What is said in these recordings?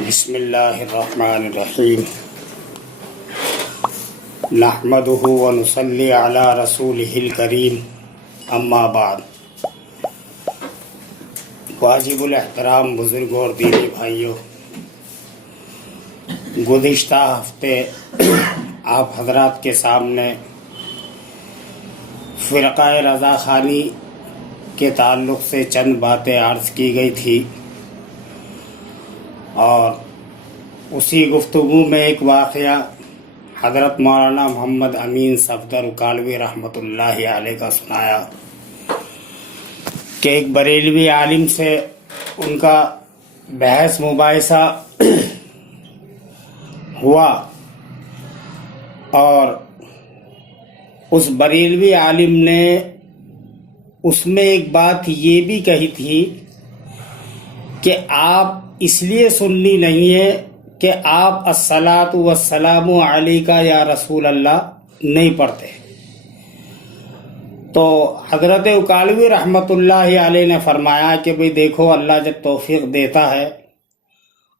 بسم اللہ الرحمن الرحیم نحمدہ ونصلی علی رسولہ الکریم اما بعد واجب الاحترام بزرگوں اور دینی بھائیوں، گزشتہ ہفتے آپ حضرات کے سامنے فرقہ رضا خانی کے تعلق سے چند باتیں عرض کی گئی تھی، اور اسی گفتگو میں ایک واقعہ حضرت مولانا محمد امین صفدر اکالوی رحمۃ اللہ علیہ کا سنایا کہ ایک بریلوی عالم سے ان کا بحث مباحثہ ہوا، اور اس بریلوی عالم نے اس میں ایک بات یہ بھی کہی تھی کہ آپ اس لیے سنی نہیں ہے کہ آپ الصلاۃ والسلام علیک یا رسول اللہ نہیں پڑھتے۔ تو حضرت اکالوی رحمۃ اللہ علیہ نے فرمایا کہ بھئی دیکھو، اللہ جب توفیق دیتا ہے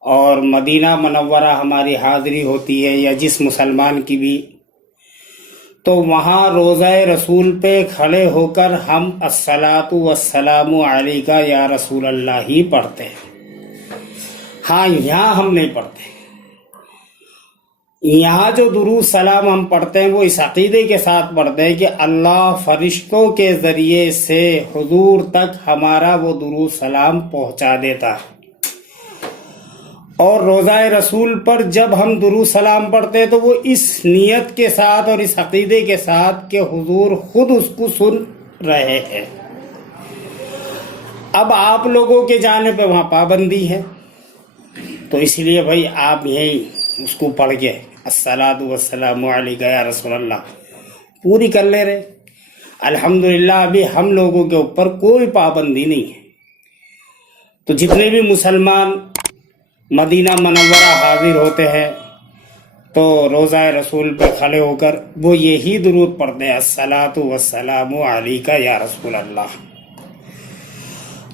اور مدینہ منورہ ہماری حاضری ہوتی ہے یا جس مسلمان کی بھی، تو وہاں روضہ رسول پہ کھڑے ہو کر ہم الصلاۃ والسلام علیک یا رسول اللہ ہی پڑھتے ہیں۔ ہاں، یہاں ہم نہیں پڑھتے۔ یہاں جو درود سلام ہم پڑھتے ہیں وہ اس عقیدے کے ساتھ پڑھتے ہیں کہ اللہ فرشتوں کے ذریعے سے حضور تک ہمارا وہ درود سلام پہنچا دیتا ہے، اور روضہ رسول پر جب ہم درود سلام پڑھتے ہیں تو وہ اس نیت کے ساتھ اور اس عقیدے کے ساتھ کہ حضور خود اس کو سن رہے ہیں۔ اب آپ لوگوں کے جانے پہ وہاں پابندی ہے، تو اس لیے بھائی آپ یہیں اس کو پڑھ کے الصلاۃ والسلام علیک یا رسول اللہ پوری کر لے رہے۔ الحمدللہ ابھی ہم لوگوں کے اوپر کوئی پابندی نہیں ہے، تو جتنے بھی مسلمان مدینہ منورہ حاضر ہوتے ہیں تو روضہ رسول پہ کھڑے ہو کر وہ یہی درود پڑھتے ہیں، الصلاۃ والسلام علیک یا رسول اللہ۔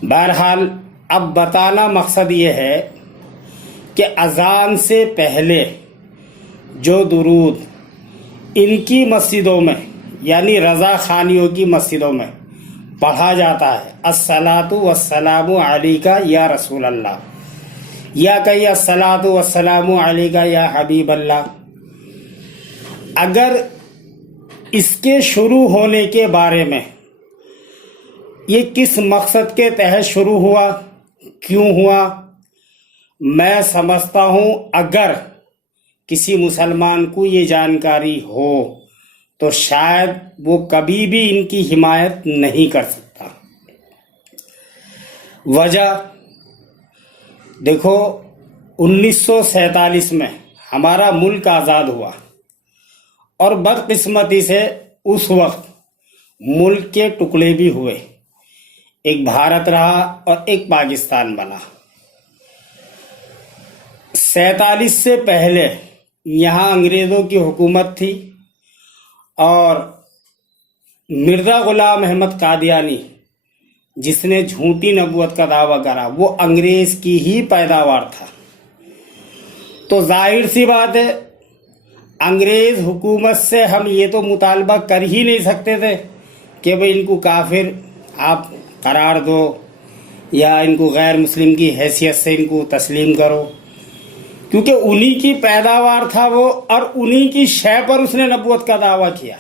بہرحال اب بتانا مقصد یہ ہے کہ اذان سے پہلے جو درود ان کی مسجدوں میں یعنی رضا خانیوں کی مسجدوں میں پڑھا جاتا ہے، الصلاۃ والسلام علیک یا رسول اللہ، یا کہیے الصلاۃ والسلام علیک یا حبیب اللہ، اگر اس کے شروع ہونے کے بارے میں یہ کس مقصد کے تحت شروع ہوا، کیوں ہوا، میں سمجھتا ہوں اگر کسی مسلمان کو یہ جانکاری ہو تو شاید وہ کبھی بھی ان کی حمایت نہیں کر سکتا۔ وجہ دیکھو، 1947 میں ہمارا ملک آزاد ہوا، اور بدقسمتی سے اس وقت ملک کے ٹکڑے بھی ہوئے، ایک بھارت رہا اور ایک پاکستان بنا۔ 47 سے پہلے یہاں انگریزوں کی حکومت تھی، اور مرزا غلام احمد قادیانی جس نے جھوٹی نبوت کا دعویٰ کرا وہ انگریز کی ہی پیداوار تھا، تو ظاہر سی بات ہے انگریز حکومت سے ہم یہ تو مطالبہ کر ہی نہیں سکتے تھے کہ بھئی ان کو کافر آپ قرار دو یا ان کو غیر مسلم کی حیثیت سے ان کو تسلیم کرو، کیونکہ انہی کی پیداوار تھا وہ، اور انہی کی شے پر اس نے نبوت کا دعویٰ کیا۔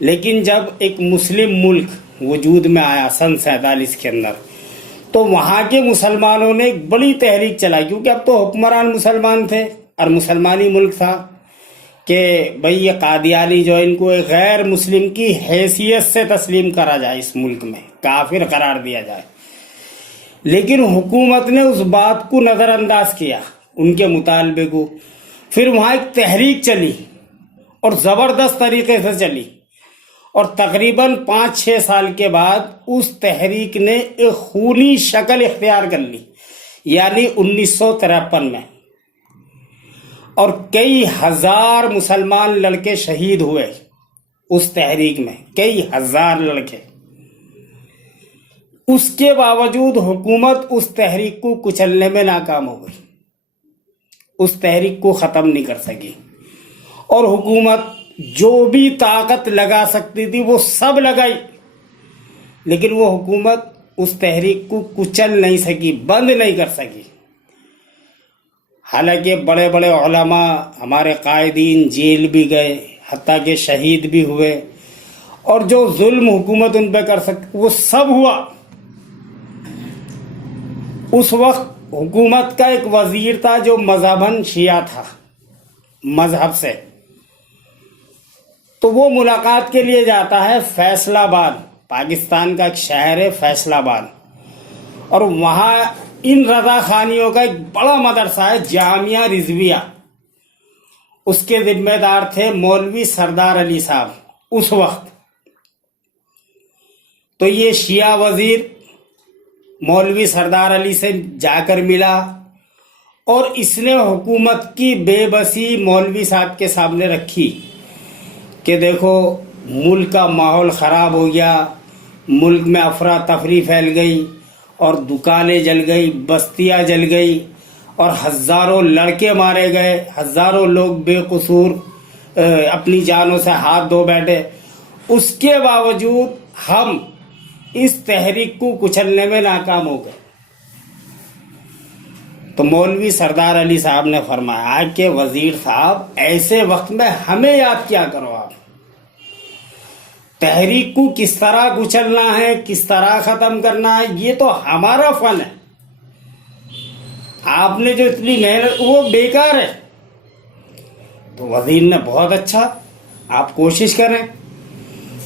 لیکن جب ایک مسلم ملک وجود میں آیا سن 47 کے اندر، تو وہاں کے مسلمانوں نے ایک بڑی تحریک چلائی، کیونکہ اب تو حکمران مسلمان تھے اور مسلمانی ملک تھا، کہ بھئی یہ قادیانی جو ان کو ایک غیر مسلم کی حیثیت سے تسلیم کرا جائے، اس ملک میں کافر قرار دیا جائے۔ لیکن حکومت نے اس بات کو نظر انداز کیا، ان کے مطالبے کو، پھر وہاں ایک تحریک چلی اور زبردست طریقے سے چلی، اور تقریباً 5-6 سال کے بعد اس تحریک نے ایک خونی شکل اختیار کر لی، یعنی 1953 میں، اور کئی ہزار مسلمان لڑکے شہید ہوئے اس تحریک میں، کئی ہزار لڑکے۔ اس کے باوجود حکومت اس تحریک کو کچلنے میں ناکام ہو گئی، اس تحریک کو ختم نہیں کر سکی، اور حکومت جو بھی طاقت لگا سکتی تھی وہ سب لگائی، لیکن وہ حکومت اس تحریک کو کچل نہیں سکی، بند نہیں کر سکی۔ حالانکہ بڑے بڑے علماء، ہمارے قائدین جیل بھی گئے، حتیٰ کہ شہید بھی ہوئے، اور جو ظلم حکومت ان پہ کر سکتی وہ سب ہوا۔ اس وقت حکومت کا ایک وزیر تھا جو مذہباً شیعہ تھا، مذہب سے، تو وہ ملاقات کے لیے جاتا ہے فیصل آباد، پاکستان کا ایک شہر ہے فیصل آباد، اور وہاں ان رضا خانیوں کا ایک بڑا مدرسہ ہے جامعہ رضویہ، اس کے ذمہ دار تھے مولوی سردار علی صاحب اس وقت۔ تو یہ شیعہ وزیر مولوی سردار علی سے جا کر ملا، اور اس نے حکومت کی بے بسی مولوی صاحب کے سامنے رکھی کہ دیکھو ملک کا ماحول خراب ہو گیا، ملک میں افراتفری پھیل گئی، اور دکانیں جل گئی، بستیاں جل گئی، اور ہزاروں لڑکے مارے گئے، ہزاروں لوگ بے قصور اپنی جانوں سے ہاتھ دھو بیٹھے۔ اس کے باوجود ہم اس تحریک کو کچلنے میں ناکام ہو گئے۔ تو مولوی سردار علی صاحب نے فرمایا کہ وزیر صاحب ایسے وقت میں ہمیں یاد کیا کرو، آپ تحریک کو کس طرح کچلنا ہے، کس طرح ختم کرنا ہے، یہ تو ہمارا فن ہے، آپ نے جو اتنی محنت وہ بیکار ہے۔ تو وزیر نے بہت اچھا، آپ کوشش کریں۔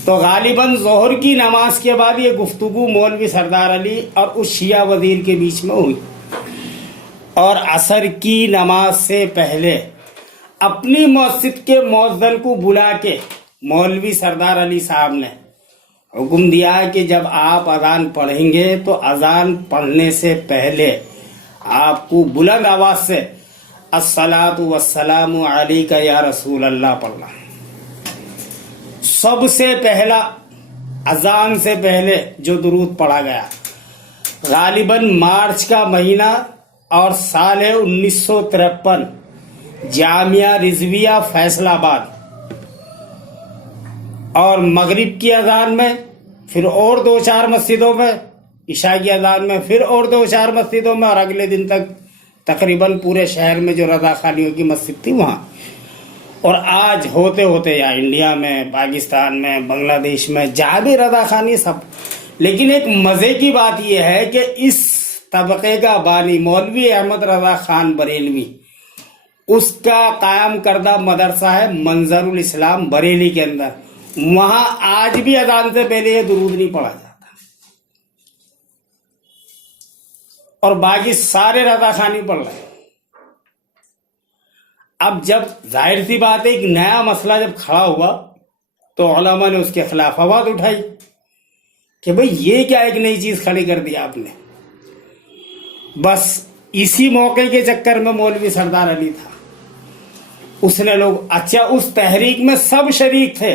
تو غالباً ظہر کی نماز کے بعد یہ گفتگو مولوی سردار علی اور اس شیعہ وزیر کے بیچ میں ہوئی، اور عصر کی نماز سے پہلے اپنی مسجد کے مؤذن کو بلا کے مولوی سردار علی صاحب نے حکم دیا کہ جب آپ اذان پڑھیں گے تو اذان پڑھنے سے پہلے آپ کو بلند آواز سے الصلاۃ والسلام علیک یا رسول اللہ پڑھنا۔ سب سے پہلا اذان سے پہلے جو درود پڑھا گیا، غالباً مارچ کا مہینہ اور سال 1953، جامعہ رضویہ فیصل آباد، اور مغرب کی اذان میں، پھر اور 2-4 مسجدوں میں، عشاء کی اذان میں پھر اور 2-4 مسجدوں میں، اور اگلے دن تک تقریباً پورے شہر میں جو رضا خانیوں کی مسجد تھی وہاں۔ اور آج ہوتے ہوتے یا انڈیا میں، پاکستان میں، بنگلہ دیش میں، جہاں بھی رضا خانی سب۔ لیکن ایک مزے کی بات یہ ہے کہ اس طبقے کا بانی مولوی احمد رضا خان بریلوی، اس کا قائم کردہ مدرسہ ہے منظر الاسلام بریلی کے اندر، وہاں آج بھی اذان سے پہلے یہ درود نہیں پڑھا جاتا، اور باقی سارے رضا خانی پڑھ رہے ہیں۔ اب جب ظاہر سی بات ہے ایک نیا مسئلہ جب کھڑا ہوا تو علماء نے اس کے خلاف آواز اٹھائی کہ بھئی یہ کیا ایک نئی چیز کھڑی کر دی آپ نے۔ بس اسی موقع کے چکر میں مولوی سردار علی تھا، اس نے لوگ، اچھا اس تحریک میں سب شریک تھے،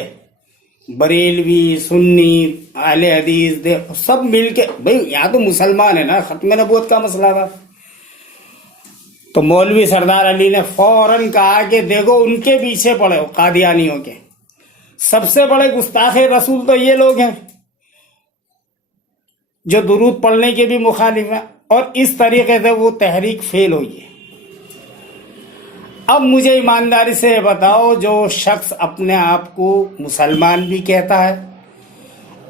بریلوی، سنی، اہل حدیث، سب مل کے، بھئی یہاں تو مسلمان ہے نا، ختم نبوت کا مسئلہ تھا۔ تو مولوی سردار علی نے فوراً کہا کہ دیکھو ان کے پیچھے پڑے ہو، قادیانیوں کے، سب سے بڑے گستاخ رسول تو یہ لوگ ہیں جو درود پڑھنے کے بھی مخالف ہیں، اور اس طریقے سے وہ تحریک فیل ہوئی ہے۔ اب مجھے ایمانداری سے بتاؤ، جو شخص اپنے آپ کو مسلمان بھی کہتا ہے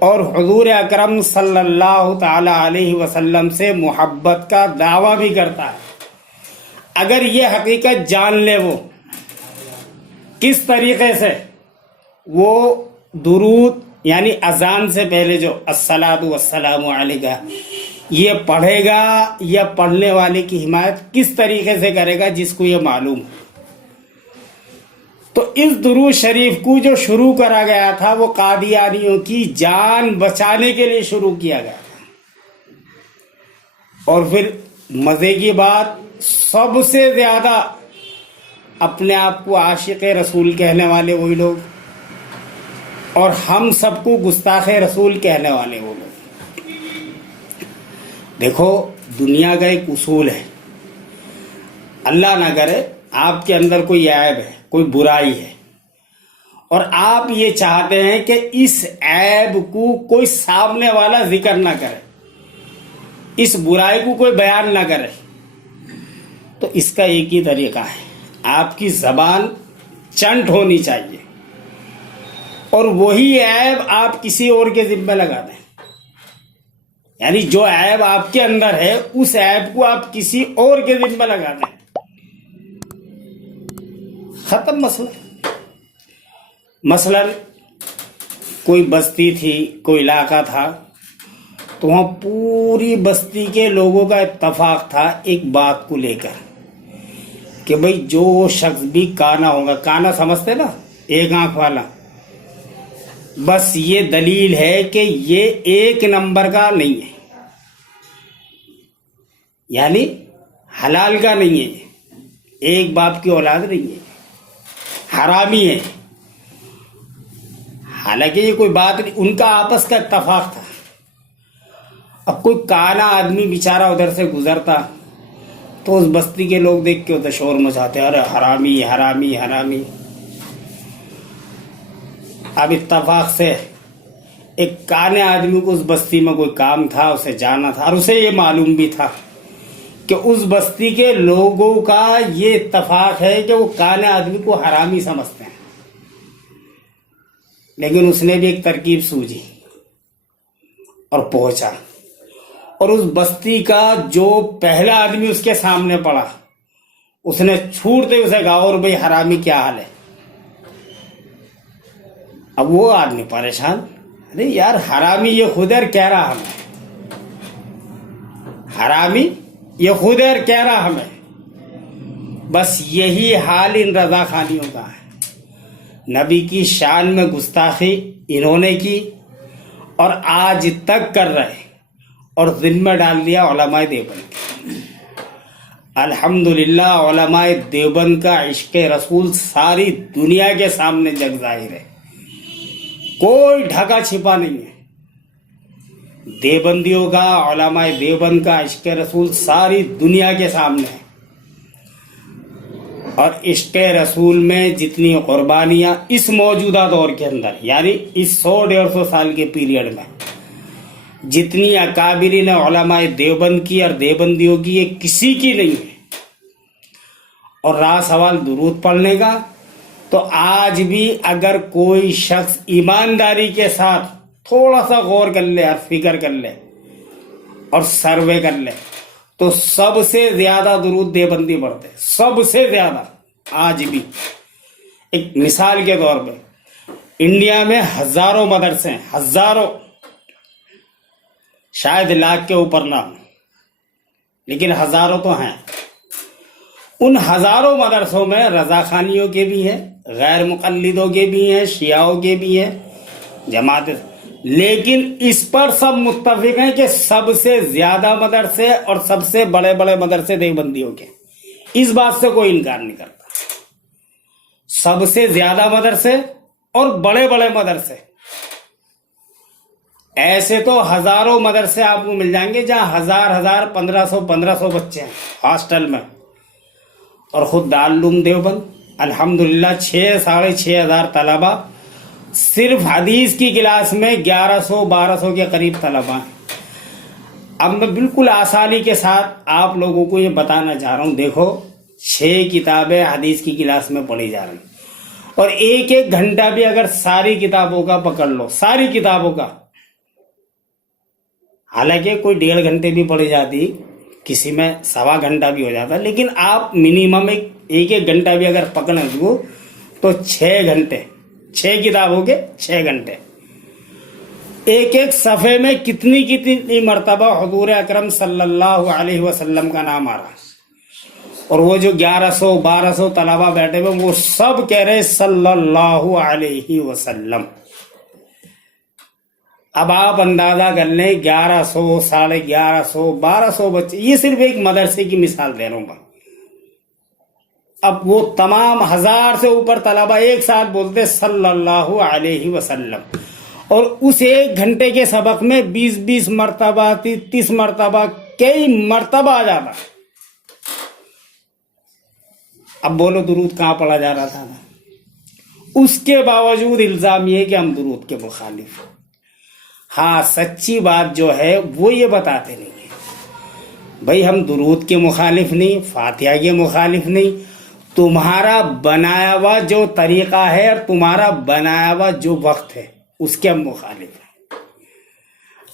اور حضور اکرم صلی اللہ تعالی علیہ وسلم سے محبت کا دعویٰ بھی کرتا ہے، اگر یہ حقیقت جان لے وہ کس طریقے سے وہ درود یعنی اذان سے پہلے جو الصلاۃ والسلام علیک یہ پڑھے گا، یا پڑھنے والے کی حمایت کس طریقے سے کرے گا جس کو یہ معلوم ہے۔ تو اس درود شریف کو جو شروع کرا گیا تھا وہ قادیانیوں کی جان بچانے کے لیے شروع کیا گیا تھا، اور پھر مزے کی بات، سب سے زیادہ اپنے آپ کو عاشق رسول کہنے والے وہی لوگ، اور ہم سب کو گستاخ رسول کہنے والے وہ لوگ۔ دیکھو دنیا کا ایک اصول ہے، اللہ نہ کرے آپ کے اندر کوئی عیب ہے، کوئی برائی ہے، اور آپ یہ چاہتے ہیں کہ اس عیب کو کوئی سامنے والا ذکر نہ کرے، اس برائی کو کوئی بیان نہ کرے، تو اس کا ایک ہی طریقہ ہے، آپ کی زبان چنٹ ہونی چاہیے اور وہی عیب آپ کسی اور کے ذمہ لگا دیں. یعنی جو عیب آپ کے اندر ہے اس عیب کو آپ کسی اور کے ذمہ لگا دیں، ختم مسئلہ. مثلا کوئی بستی تھی، کوئی علاقہ تھا، تو وہاں پوری بستی کے لوگوں کا اتفاق تھا ایک بات کو لے کر کہ بھئی جو شخص بھی کانا ہوگا، کانا سمجھتے نا، ایک آنکھ والا، بس یہ دلیل ہے کہ یہ ایک نمبر کا نہیں ہے، یعنی حلال کا نہیں ہے، ایک باپ کی اولاد نہیں ہے، حرامی ہے. حالانکہ یہ کوئی بات نہیں، ان کا آپس کا اتفاق تھا. اب کوئی کانا آدمی بیچارہ ادھر سے گزرتا تو اس بستی کے لوگ دیکھ کے ادھر شور مچاتے، ارے حرامی حرامی حرامی. اب اتفاق سے ایک کانے آدمی کو اس بستی میں کوئی کام تھا، اسے جانا تھا، اور اسے یہ معلوم بھی تھا کہ اس بستی کے لوگوں کا یہ اتفاق ہے کہ وہ کانے آدمی کو حرامی سمجھتے ہیں. لیکن اس نے بھی ایک ترکیب سوجی اور پہنچا، اور اس بستی کا جو پہلا آدمی اس کے سامنے پڑا، اس نے چھوٹتے اسے کہا، اور بھئی حرامی کیا حال ہے؟ اب وہ آدمی پریشان، ارے یار حرامی یہ خود کہہ رہا ہمیں، حرامی یہ خود کہہ رہا ہمیں. بس یہی حال ان رضا خانیوں کا ہے. نبی کی شان میں گستاخی انہوں نے کی اور آج تک کر رہے، اور ذمہ ڈال دیا علماء دیوبند. الحمدللہ علماء دیوبند کا عشق رسول ساری دنیا کے سامنے جگ ظاہر ہے، کوئی ڈھکا چھپا نہیں ہے. دیوبندیوں کا، علماء دیوبند کا عشق رسول ساری دنیا کے سامنے ہے. اور عشق رسول میں جتنی قربانیاں اس موجودہ دور کے اندر، یعنی اس 100-150 سال کے پیریڈ میں جتنی اکابرین علماء دیوبند کی اور دیوبندیوں کی، یہ کسی کی نہیں ہے. اور رہا سوال درود پڑھنے کا، تو آج بھی اگر کوئی شخص ایمانداری کے ساتھ تھوڑا سا غور کر لے اور فکر کر لے اور سروے کر لے، تو سب سے زیادہ درود دیوبندی پڑھتے، سب سے زیادہ. آج بھی ایک مثال کے طور پہ انڈیا میں ہزاروں مدرسے ہیں، ہزاروں، شاید لاکھ کے اوپر نہ ہوں، لیکن ہزاروں تو ہیں. ان ہزاروں مدرسوں میں رضا خانیوں کے بھی ہیں، غیر مقلدوں کے بھی ہیں، شیعوں کے بھی ہیں، جماعت، لیکن اس پر سب متفق ہیں کہ سب سے زیادہ مدرسے اور سب سے بڑے بڑے مدرسے دیوبندیوں کے. اس بات سے کوئی انکار نہیں کرتا. سب سے زیادہ مدرسے اور بڑے بڑے مدرسے، ایسے تو ہزاروں مدرسے آپ کو مل جائیں گے جہاں 1000 1500 بچے ہیں ہاسٹل میں. اور خود دارالعلوم دیوبند الحمدللہ 6,500 ہزار طلبہ، صرف حدیث کی کلاس میں 1100-1200 کے قریب طلبہ ہیں. اب میں بالکل آسانی کے ساتھ آپ لوگوں کو یہ بتانا چاہ رہا ہوں، دیکھو 6 کتابیں حدیث کی کلاس میں پڑھی جا رہی، اور ایک گھنٹہ بھی اگر ساری کتابوں کا پکڑ لو، ساری کتابوں کا، حالانکہ کوئی 1.5 گھنٹے بھی پڑھی جاتی، کسی میں 1.25 گھنٹہ بھی ہو جاتا، لیکن آپ منیمم ایک گھنٹہ بھی اگر پکڑیں تو 6 گھنٹے، 6 کتابوں کے 6 گھنٹے. ایک صفحے میں کتنی مرتبہ حضور اکرم صلی اللہ علیہ وسلم کا نام آ رہا، اور وہ جو 1100-1200 طلبہ بیٹھے ہوئے وہ سب کہہ رہے صلی اللہ علیہ وسلم. اب آپ اندازہ کر لیں 1100, 1150, 1200 بچے، یہ صرف ایک مدرسے کی مثال دے رہا ہوں میں. اب وہ تمام 1000 سے اوپر طلبہ ایک ساتھ بولتے صلی اللہ علیہ وسلم، اور اس 1 گھنٹے کے سبق میں 20 مرتبہ 30 مرتبہ کئی مرتبہ آ جاتا. اب بولو درود کہاں پڑھا جا رہا تھا نا؟ اس کے باوجود الزام یہ کہ ہم درود کے مخالف ہیں۔ ہاں سچی بات جو ہے وہ یہ بتاتے نہیں ہیں بھائی ہم درود کے مخالف نہیں، فاتحہ کے مخالف نہیں، تمہارا بنایا ہوا جو طریقہ ہے اور تمہارا بنایا ہوا جو وقت ہے اس کے ہم مخالف ہیں۔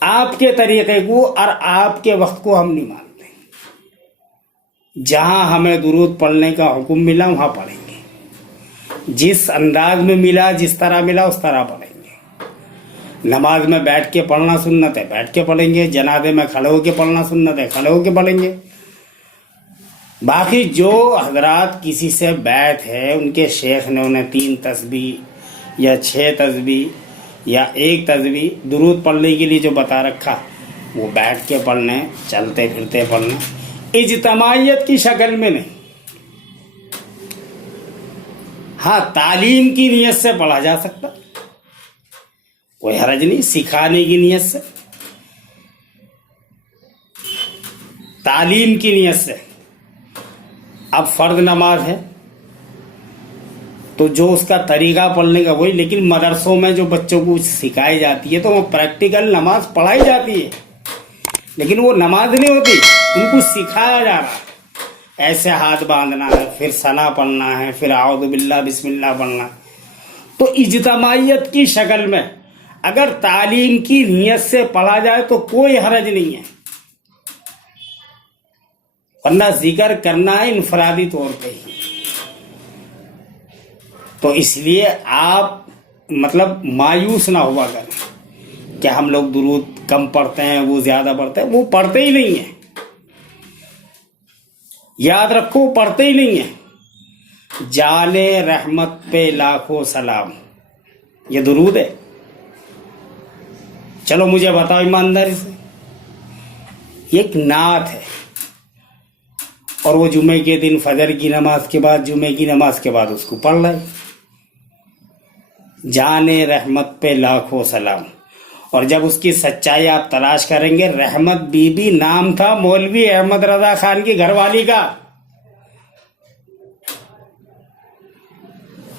آپ کے طریقے کو اور آپ کے وقت کو ہم نہیں مانتے۔ جہاں ہمیں درود پڑھنے کا حکم ملا وہاں پڑھیں گے، جس انداز میں ملا، جس طرح ملا اس طرح پڑھیں گے۔ نماز میں بیٹھ کے پڑھنا سنت ہے، بیٹھ کے پڑھیں گے۔ جنازے میں کھڑے ہو کے پڑھنا سنت ہے، کھڑے ہو کے پڑھیں گے۔ باقی جو حضرات کسی سے بیعت ہے، ان کے شیخ نے انہیں 3 تسبیح یا 6 تسبیح یا 1 تسبیح درود پڑھنے کے لیے جو بتا رکھا، وہ بیٹھ کے پڑھنے، چلتے پھرتے پڑھنے، اجتماعیت کی شکل میں نہیں۔ ہاں تعلیم کی نیت سے پڑھا جا سکتا، کوئی حرج نہیں، سکھانے کی نیت سے، تعلیم کی نیت سے۔ اب فرض نماز ہے تو جو اس کا طریقہ پڑھنے کا وہی، لیکن مدرسوں میں جو بچوں کو سکھائی جاتی ہے تو وہ پریکٹیکل نماز پڑھائی جاتی ہے، لیکن وہ نماز نہیں ہوتی، ان کو سکھایا جا رہا ہے۔ ایسے ہاتھ باندھنا ہے، پھر ثنا پڑھنا ہے، پھر اعوذ باللہ بسم اللہ پڑھنا۔ تو اجتماعیت کی شکل میں اگر تعلیم کی نیت سے پڑھا جائے تو کوئی حرج نہیں ہے، ورنہ ذکر کرنا ہے انفرادی طور پہ ہی۔ تو اس لیے آپ مطلب مایوس نہ ہوا کریں کہ ہم لوگ درود کم پڑھتے ہیں، وہ زیادہ پڑھتے ہیں، وہ پڑھتے ہی نہیں ہیں۔ یاد رکھو پڑھتے ہی نہیں ہیں۔ جانے رحمت پہ لاکھوں سلام، یہ درود ہے؟ چلو مجھے بتاؤ ایمانداری سے، یہ ایک نعت ہے، اور وہ جمعے کے دن فجر کی نماز کے بعد، جمعے کی نماز کے بعد اس کو پڑھ رہے، جانے رحمت پہ لاکھوں سلام۔ اور جب اس کی سچائی آپ تلاش کریں گے، رحمت بی بی نام تھا مولوی احمد رضا خان کی گھر والی کا۔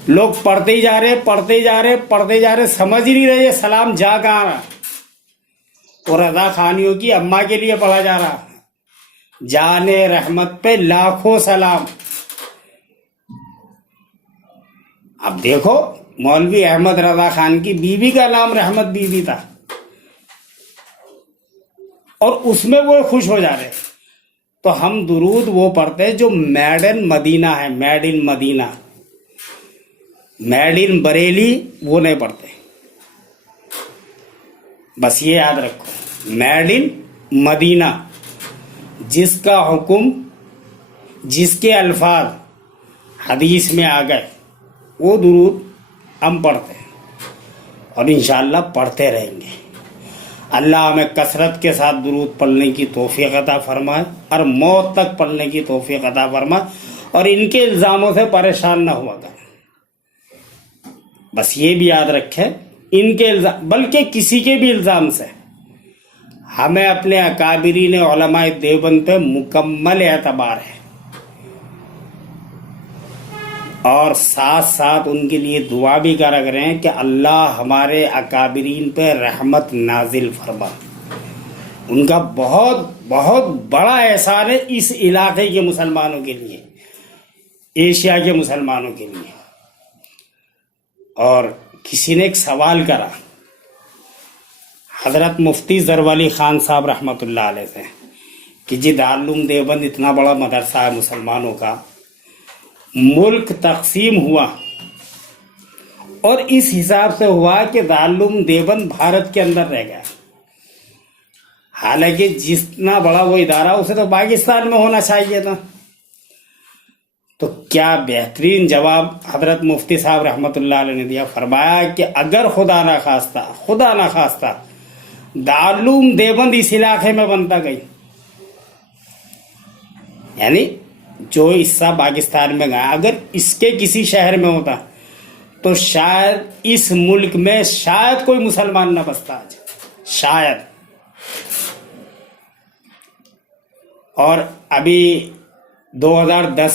لوگ پڑھتے ہی جا رہے، پڑھتے ہی جا رہے، پڑھتے جا رہے، سمجھ ہی نہیں رہے یہ سلام جا کہاں رہا۔ اور رضا خانیوں کی اماں کے لیے پڑھا جا رہا، جانے رحمت پہ لاکھوں سلام۔ اب دیکھو مولوی احمد رضا خان کی بیوی کا نام رحمت بی بی تھا، اور اس میں وہ خوش ہو جا رہے۔ تو ہم درود وہ پڑھتے جو میڈ ان مدینہ ہے، made in Medina, made in Bareilly وہ نہیں پڑھتے۔ بس یہ یاد رکھو، میڈ ان مدینہ، جس کا حکم، جس کے الفاظ حدیث میں آ گئے، وہ درود ہم پڑھتے ہیں، اور انشاءاللہ پڑھتے رہیں گے۔ اللہ ہمیں کثرت کے ساتھ درود پڑھنے کی توفیق عطا فرمائے، اور موت تک پڑھنے کی توفیق عطا فرمائے، اور ان کے الزاموں سے پریشان نہ ہوا کریں۔ بس یہ بھی یاد رکھیں، ان کے الزام بلکہ کسی کے بھی الزام سے ہمیں اپنے اکابرین علماء دیوبند پہ مکمل اعتبار ہے، اور ساتھ ساتھ ان کے لیے دعا بھی کرا کریں کہ اللہ ہمارے اکابرین پہ رحمت نازل فرما۔ ان کا بہت بہت بڑا احسان ہے اس علاقے کے مسلمانوں کے لیے، ایشیا کے مسلمانوں کے لیے۔ اور کسی نے ایک سوال کرا حضرت مفتی زروالی خان صاحب رحمۃ اللہ علیہ سے کہ جی دارالعلوم دیوبند اتنا بڑا مدرسہ ہے مسلمانوں کا، ملک تقسیم ہوا اور اس حساب سے ہوا کہ دارالعلوم دیوبند بھارت کے اندر رہ گیا، حالانکہ جتنا بڑا وہ ادارہ اسے تو پاکستان میں ہونا چاہیے تھا۔ تو کیا بہترین جواب حضرت مفتی صاحب رحمۃ اللہ علیہ نے دیا، فرمایا کہ اگر خدا نہ خواستہ دارالعلوم دیوبند اس علاقے میں بنتا گئی، یعنی جو حصہ پاکستان میں گیا، اگر اس کے کسی شہر میں ہوتا تو شاید اس ملک میں شاید کوئی مسلمان نہ بستا آج، شاید۔ اور ابھی 2010